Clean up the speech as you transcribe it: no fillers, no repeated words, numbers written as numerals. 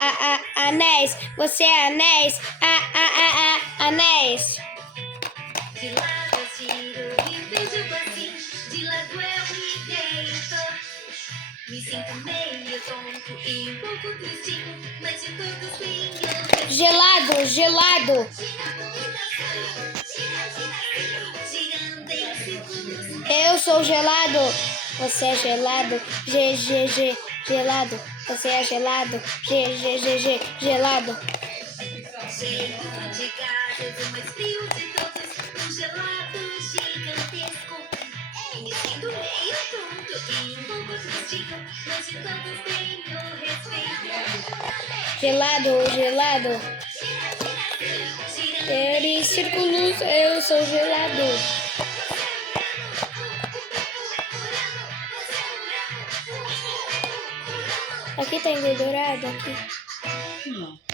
Anéis, você é anéis, anéis. De lado eu tiro e vejo assim, de lado eu me deito. Me sinto meio tonto e um pouco tristinho, mas de todos tenho Gelado, gelado. girando em círculos. Eu sou gelado, você é gelado, gelado, você é gelado, gelado. Cheio de gases, o mais frio de todos, um gelado gigantesco. Me sinto meio tonto e um pouco tristinho, mas de todos tenho respeito. Gelado. Girando Em círculos, eu sou gelado. Aqui tá engordurado, aqui. Não.